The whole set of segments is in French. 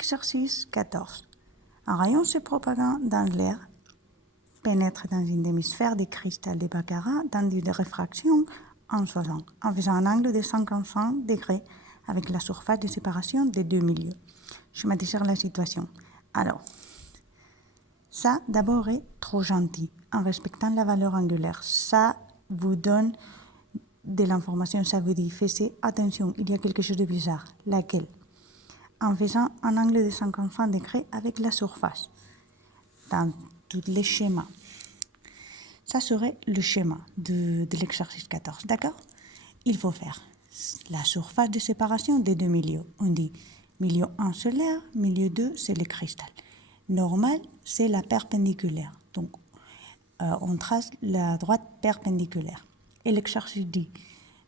Exercice 14. Un rayon se propagant dans l'air pénètre dans une demi-sphère de cristal de baccarat d'indice de réfraction en 60, en faisant un angle de 55 degrés avec la surface de séparation des deux milieux. Schématisons la situation. Alors, ça d'abord est trop gentil, en respectant la valeur angulaire. Ça vous donne de l'information, ça vous dit, faites attention, il y a quelque chose de bizarre. Laquelle? En faisant un angle de 55 degrés avec la surface dans tous les schémas. Ça serait le schéma de l'exercice 14, d'accord? Il faut faire la surface de séparation des deux milieux. On dit milieu 1 c'est l'air, milieu 2 c'est le cristal. Normal, c'est la perpendiculaire. Donc, on trace la droite perpendiculaire. Et l'exercice dit,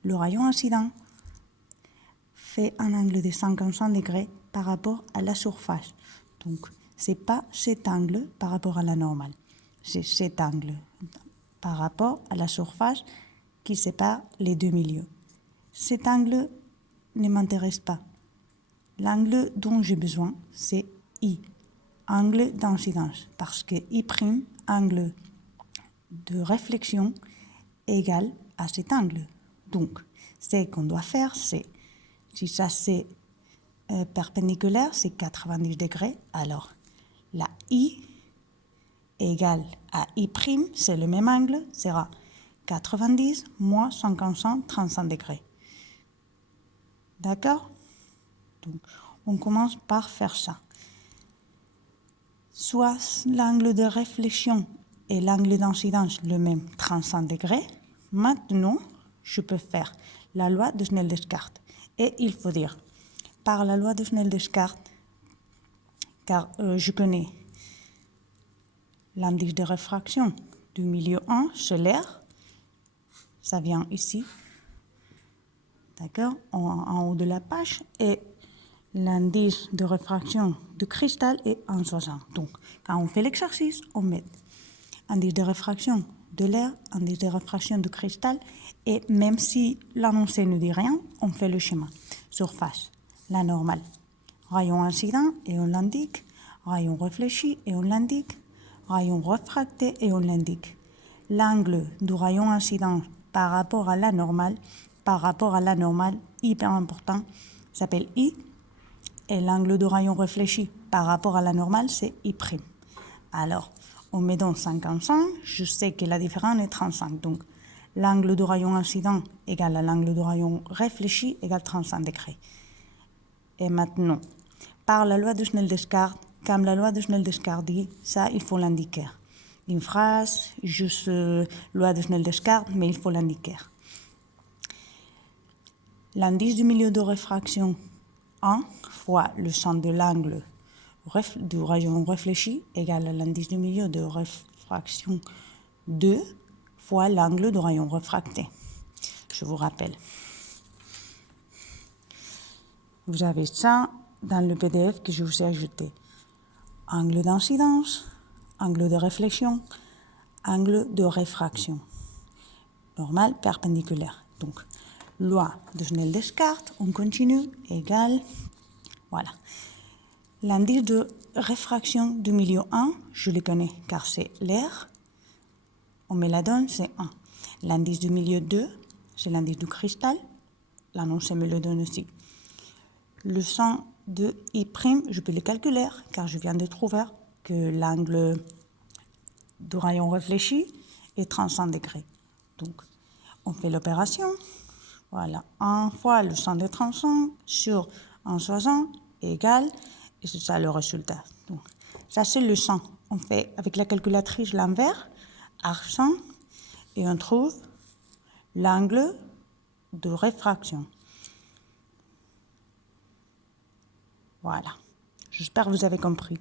le rayon incident fait un angle de 55 degrés par rapport à la surface. Donc, ce n'est pas cet angle par rapport à la normale. C'est cet angle par rapport à la surface qui sépare les deux milieux. Cet angle ne m'intéresse pas. L'angle dont j'ai besoin, c'est I, angle d'incidence, parce que I', angle de réflexion, égale à cet angle. Donc, ce qu'on doit faire, c'est, si ça c'est perpendiculaire, c'est 90 degrés, alors la I égale à I', c'est le même angle, sera 90 moins 55, 35 degrés. D'accord? Donc, on commence par faire ça. Soit l'angle de réflexion et l'angle d'incidence le même, 35 degrés. Maintenant, je peux faire la loi de Snell-Descartes. Et il faut dire, par la loi de Snell-Descartes, car je connais l'indice de réfraction du milieu 1, c'est l'air. Ça vient ici, d'accord, en haut de la page. Et l'indice de réfraction du cristal est 1,60. Donc, quand on fait l'exercice, on met indice de réfraction de l'air, indice de réfraction du cristal, et même si l'annoncé ne dit rien, on fait le schéma. Surface, la normale. Rayon incident, et on l'indique. Rayon réfléchi, et on l'indique. Rayon réfracté, et on l'indique. L'angle du rayon incident par rapport à la normale, hyper important, s'appelle I, et l'angle de rayon réfléchi par rapport à la normale, c'est I'. Alors, on met donc 55, je sais que la différence est 35. Donc, l'angle de rayon incident égale à l'angle de rayon réfléchi égale 35 degrés. Et maintenant, par la loi de Snell-Descartes, comme la loi de Snell-Descartes dit, ça, il faut l'indiquer. Une phrase, juste loi de Snell-Descartes, mais il faut l'indiquer. L'indice du milieu de réfraction 1 fois le centre de l'angle du rayon réfléchi égale à l'indice du milieu de réfraction 2 fois l'angle du rayon réfracté. Je vous rappelle. Vous avez ça dans le PDF que je vous ai ajouté. Angle d'incidence, angle de réflexion, angle de réfraction. Normal, perpendiculaire. Donc, loi de Snell-Descartes, on continue, égale, voilà. L'indice de réfraction du milieu 1, je le connais car c'est l'air. On me la donne, c'est 1. L'indice du milieu 2, c'est l'indice du cristal. L'annoncé me le donne aussi. Le sens de I', je peux le calculer car je viens de trouver que l'angle du rayon réfléchi est 35 degrés. Donc, on fait l'opération. Voilà, 1 fois le sens de 35 sur 1,60 égale, et c'est ça le résultat. Donc, ça c'est le sens. On fait avec la calculatrice l'envers, arc-100, et on trouve l'angle de réfraction. Voilà, j'espère que vous avez compris.